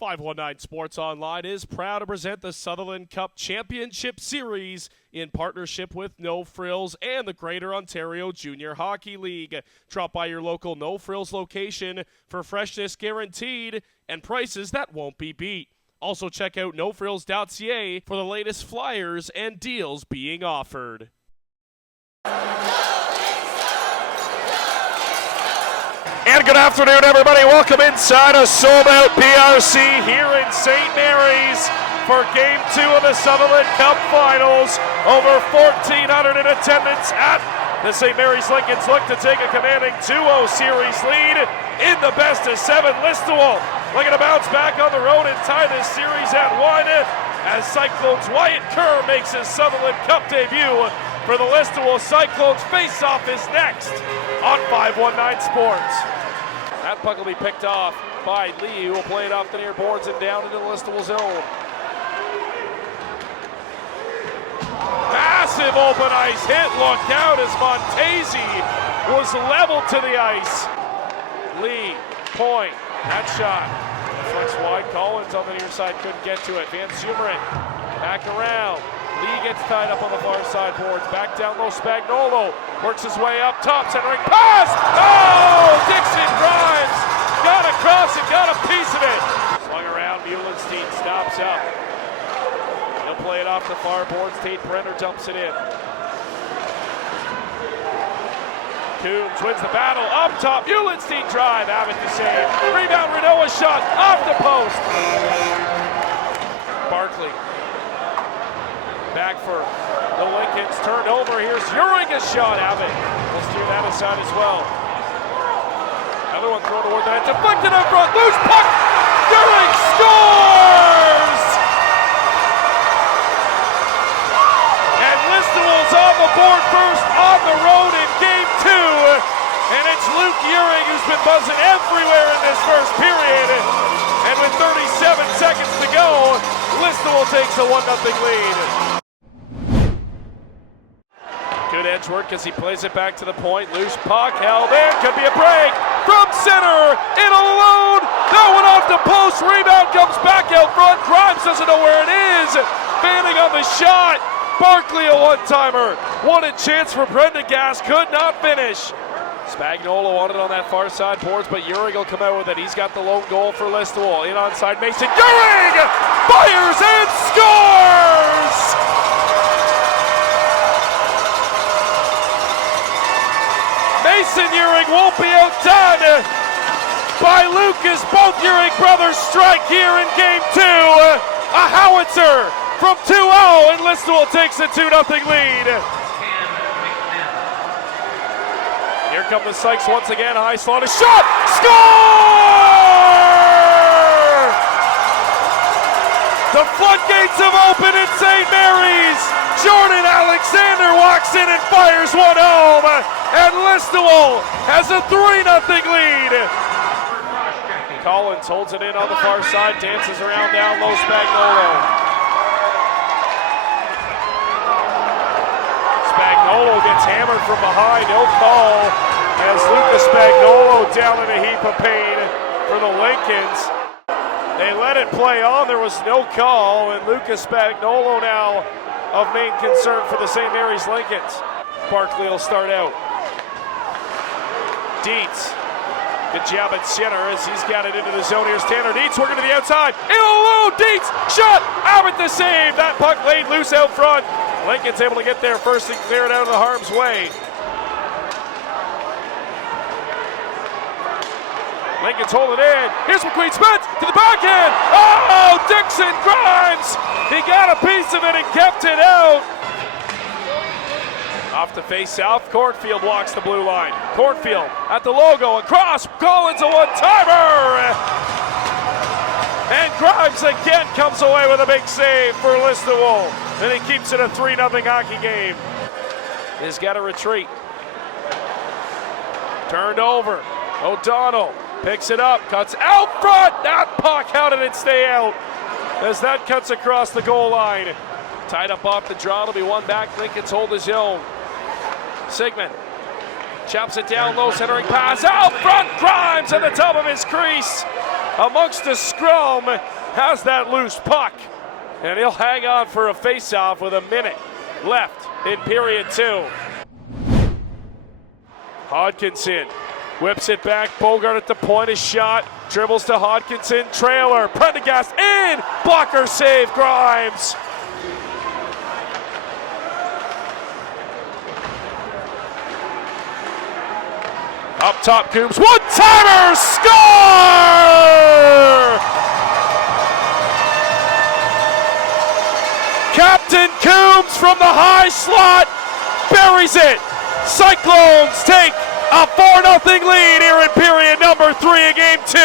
519 Sports Online is proud to present the Sutherland Cup Championship Series in partnership with No Frills and the Greater Ontario Junior Hockey League. Drop by your local No Frills location for freshness guaranteed and prices that won't be beat. Also check out nofrills.ca for the latest flyers and deals being offered. And good afternoon, everybody. Welcome inside a sold-out PRC here in St. Mary's for Game 2 of the Sutherland Cup Finals. Over 1,400 in attendance at the St. Mary's Lincolns look to take a commanding 2-0 series lead in the best-of-7. Listowel looking to bounce back on the road and tie this series at 1 as Cyclones Wyatt Kerr makes his Sutherland Cup debut for the Listowel Cyclones. Face-off is next on 519 Sports. That puck will be picked off by Lee, who will play it off the near boards and down into the Listowel zone. Massive open ice hit, looked out as Montesi was leveled to the ice. Lee, point, that shot. Flex wide, Collins on the near side couldn't get to it. Van Sumeren back around. Lee gets tied up on the far side boards. Back down low, Spagnolo works his way up top, centering pass! Oh! Dixon Grimes got across and got a piece of it. Slung around, Muhlenstein stops up. He'll play it off the far boards. Tate Brenner dumps it in. Coombs wins the battle, up top, Muhlenstein drive, Abbott to save. Rebound, Renault shot, off the post. Barkley. Back for the Lincolns, turned over, here's Uriga's shot, Abbott will steer that aside as well. Another one thrown toward that, deflected up front, loose puck, Uriga scores! And Listowel's on the board first on the road in Game 2, and it's Luke Uriga who's been buzzing everywhere in this first period, and with 37 seconds to go, Listowel takes a 1-0 lead. Good edge work as he plays it back to the point. Loose puck held in. Could be a break from center. In alone. That one off the post. Rebound comes back out front. Grimes doesn't know where it is. Fanning on the shot. Barkley a one-timer. Wanted chance for Prendergast. Could not finish. Spagnolo wanted on that far side boards, but Uriga will come out with it. He's got the lone goal for Listowel. In onside Mason. Uriga fires and scores! Mason Uriga won't be outdone by Lucas. Both Uriga brothers strike here in Game 2. A howitzer from 2-0, and Listowel takes a 2-0 lead. Here come the Sykes once again. High slot, a shot! Score! The floodgates have opened in St. Mary's. Jordan Alexander walks in and fires one home, and Listowel has a 3-0 lead. Collins holds it in on the far side, dances around down low, Spagnolo. Spagnolo gets hammered from behind, no call, as Lucas Spagnolo down in a heap of pain for the Lincolns. They let it play on, there was no call, and Lucas Spagnolo now of main concern for the St. Mary's Lincolns. Barkley will start out. Dietz, good job at center as he's got it into the zone. Here's Tanner Dietz working to the outside. In alone, Dietz, shot, Abbott the save. That puck laid loose out front. Lincoln's able to get there first and clear it out of the harm's way. Lincoln's holding in. Here's McQueen Spence to the backhand. Oh, Dixon Grimes. He got a piece of it and kept it out. Off the face-south, Cornfield walks the blue line. Cornfield at the logo, across, Collins a one-timer! And Grimes again comes away with a big save for Listowel. And he keeps it a 3-0 hockey game. He's got to retreat. Turned over, O'Donnell picks it up, cuts out front! That puck, how did it stay out? As that cuts across the goal line. Tied up off the draw, it'll be one back, Lincoln's hold his own. Sigmund chops it down low, centering pass out front, Grimes at the top of his crease. amongst the scrum, has that loose puck. And he'll hang on for a face-off with a minute left in period 2. Hodkinson whips it back. Bogart at the point, a shot. Dribbles to Hodkinson. Trailer. Prendergast in. Blocker save. Grimes. Up top, Coombs. One-timer. Score! Captain Coombs from the high slot buries it. Cyclones take a 4-0 lead here in period number 3 of game 2.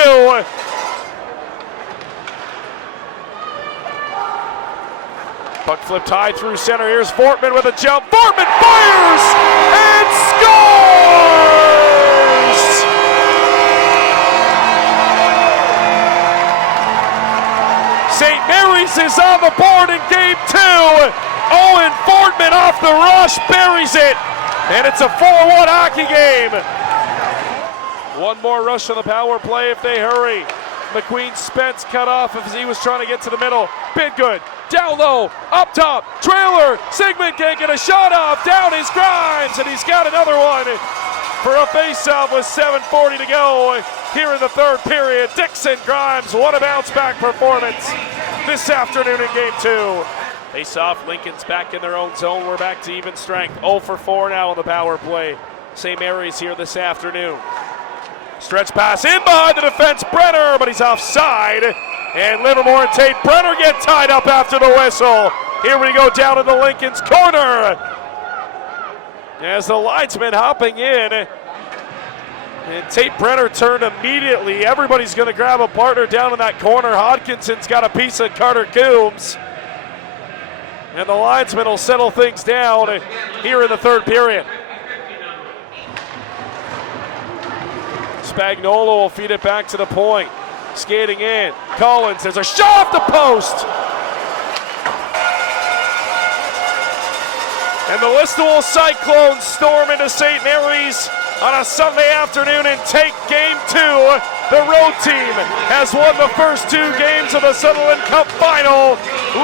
Puck flipped high through center. Here's Fortman with a jump. Fortman fires and scores! St. Mary's is on the board in game 2. Owen Fortman off the rush buries it. And it's a 4-1 hockey game. One more rush on the power play if they hurry. McQueen Spence cut off as he was trying to get to the middle. Bidgood, down low, up top, trailer. Sigmund can't get a shot off. Down is Grimes, and he's got another one for a face-off with 7:40 to go here in the 3rd period. Dixon Grimes, what a bounce-back performance this afternoon in game 2. Face-off, Lincoln's back in their own zone. We're back to even strength. 0 for 4 now on the power play. St. Mary's here this afternoon. Stretch pass in behind the defense, Brenner, but he's offside. And Livermore and Tate Brenner get tied up after the whistle. Here we go down in the Lincoln's corner. As the linesman hopping in. And Tate Brenner turned immediately. Everybody's going to grab a partner down in that corner. Hodkinson's got a piece of Carter Coombs. And the linesman will settle things down here in the 3rd period. Spagnuolo will feed it back to the point. Skating in. Collins, there's a shot off the post. And the Listowel Cyclones storm into St. Mary's on a Sunday afternoon and take game 2. The road team has won the first 2 games of the Sutherland Cup final.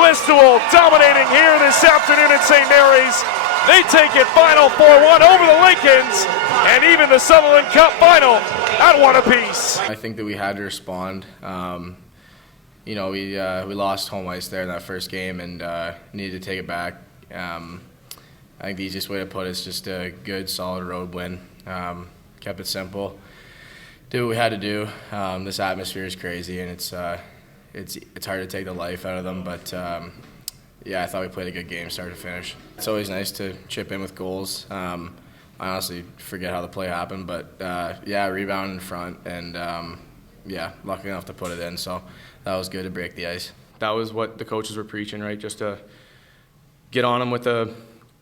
Listowel dominating here this afternoon at St. Mary's. They take it final 4-1 over the Lincolns, and even the Sutherland Cup final at 1 apiece. I think that we had to respond. We lost home ice there in that first game and needed to take it back. I think the easiest way to put it is just a good, solid road win. Kept it simple. Did what we had to do. This atmosphere is crazy, and it's hard to take the life out of them. But I thought we played a good game, start to finish. It's always nice to chip in with goals. I honestly forget how the play happened, but rebound in front, and lucky enough to put it in. So that was good to break the ice. That was what the coaches were preaching, right? Just to get on them with a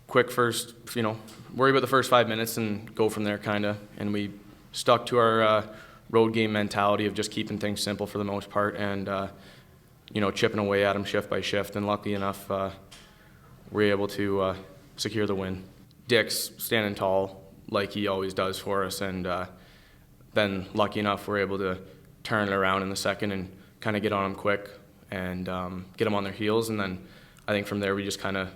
quick first, worry about the first 5 minutes and go from there, kind of. And we stuck to our road game mentality of just keeping things simple for the most part and, chipping away at them shift by shift. And lucky enough, we were able to secure the win. Dick's standing tall like he always does for us. And then lucky enough, we're able to turn it around in the second and kind of get on them quick and get them on their heels. And then I think from there we just kind of,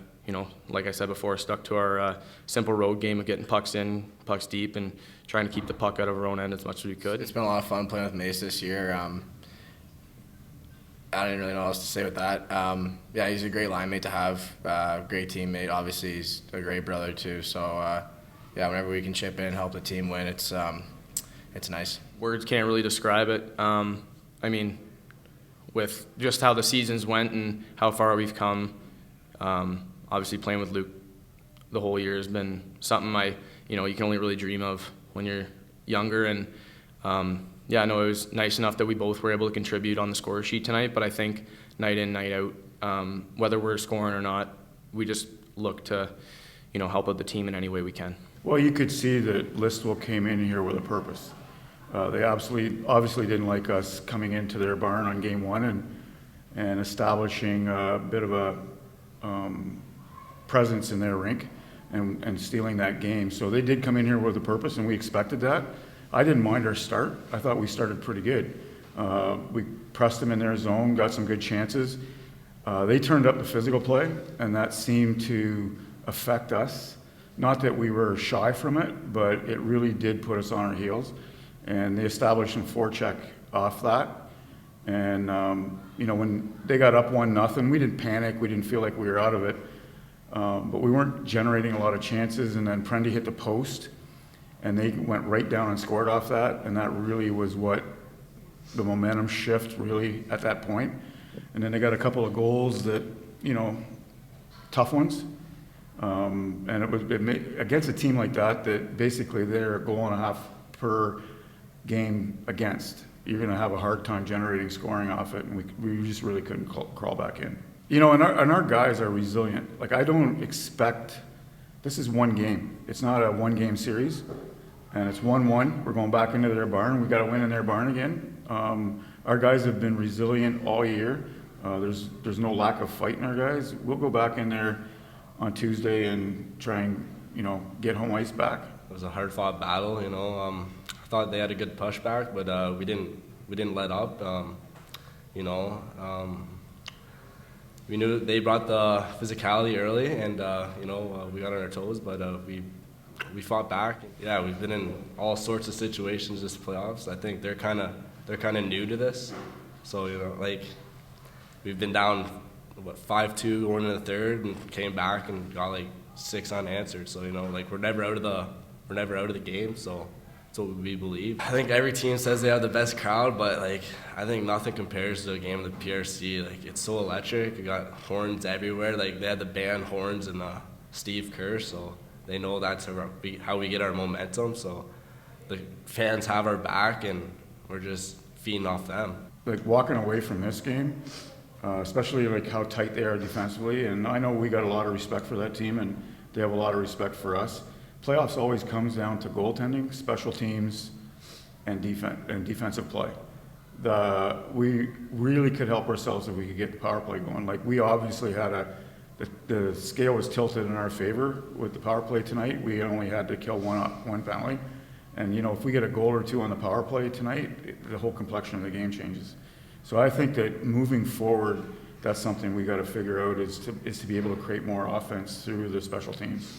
like I said before, stuck to our simple road game of getting pucks in, pucks deep, and trying to keep the puck out of our own end as much as we could. It's been a lot of fun playing with Mace this year. I didn't really know what else to say with that. He's a great line mate to have, great teammate. Obviously, he's a great brother too. So, whenever we can chip in and help the team win, it's nice. Words can't really describe it. With just how the seasons went and how far we've come, obviously playing with Luke the whole year has been something you can only really dream of when you're younger. And I know it was nice enough that we both were able to contribute on the score sheet tonight, but I think night in, night out, whether we're scoring or not, we just look to, help out the team in any way we can. Well, you could see that Listowel came in here with a purpose. They obviously didn't like us coming into their barn on game 1 and establishing a bit of a presence in their rink and stealing that game. So they did come in here with a purpose, and we expected that. I didn't mind our start. I thought we started pretty good. We pressed them in their zone, got some good chances. They turned up the physical play, and that seemed to affect us. Not that we were shy from it, but it really did put us on our heels. And they established a forecheck off that. And, when they got up 1-0, we didn't panic. We didn't feel like we were out of it. But we weren't generating a lot of chances. And then Prendy hit the post, and they went right down and scored off that. And that really was what the momentum shift really at that point. And then they got a couple of goals that, tough ones. And against a team like that basically they're a goal and a half per game against. You're going to have a hard time generating scoring off it, and we just really couldn't crawl back in. And our guys are resilient. Like, I don't expect, this is one game. It's not a one-game series, and it's 1-1. We're going back into their barn. We've got to win in their barn again. Our guys have been resilient all year. There's no lack of fight in our guys. We'll go back in there on Tuesday and try and, get home ice back. It was a hard-fought battle, I thought they had a good pushback, but we didn't let up. We knew they brought the physicality early, and we got on our toes, but we fought back. Yeah, we've been in all sorts of situations this playoffs. I think they're kind of new to this, so we've been down 5-2 going into the third, and came back and got 6 unanswered. So we're never out of the game. So that's what we believe. I think every team says they have the best crowd, but I think nothing compares to a game of the PRC. It's so electric. You got horns everywhere. They had the band horns and the Steve Kerr, so they know that's how we get our momentum. So the fans have our back, and we're just feeding off them. Walking away from this game, especially how tight they are defensively, and I know we got a lot of respect for that team, and they have a lot of respect for us. Playoffs always comes down to goaltending, special teams, and defensive play. We really could help ourselves if we could get the power play going. We obviously had the scale was tilted in our favor with the power play tonight. We only had to kill one penalty. And, if we get a goal or two on the power play tonight, the whole complexion of the game changes. So I think that moving forward, that's something we got to figure out is to be able to create more offense through the special teams.